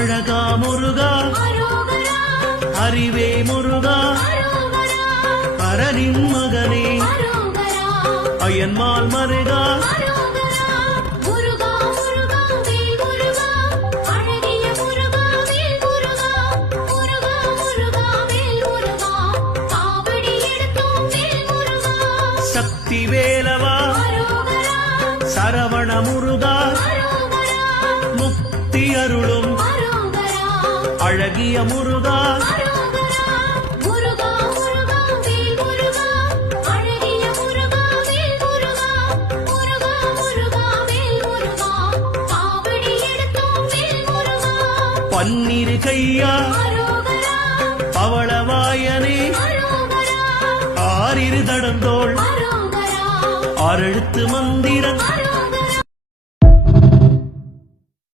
அழகா முருகா அறிவே முருகா அரணின் மகனே அயன்மால் மருகா சக்தி வேலவா சரவண முருகா முக்தி அருளும் அழகிய முருகா பன்னிரு கையா பவளவாயனே ஆறிரு தடந்தோள் ஆறெழுத்து மந்திரம்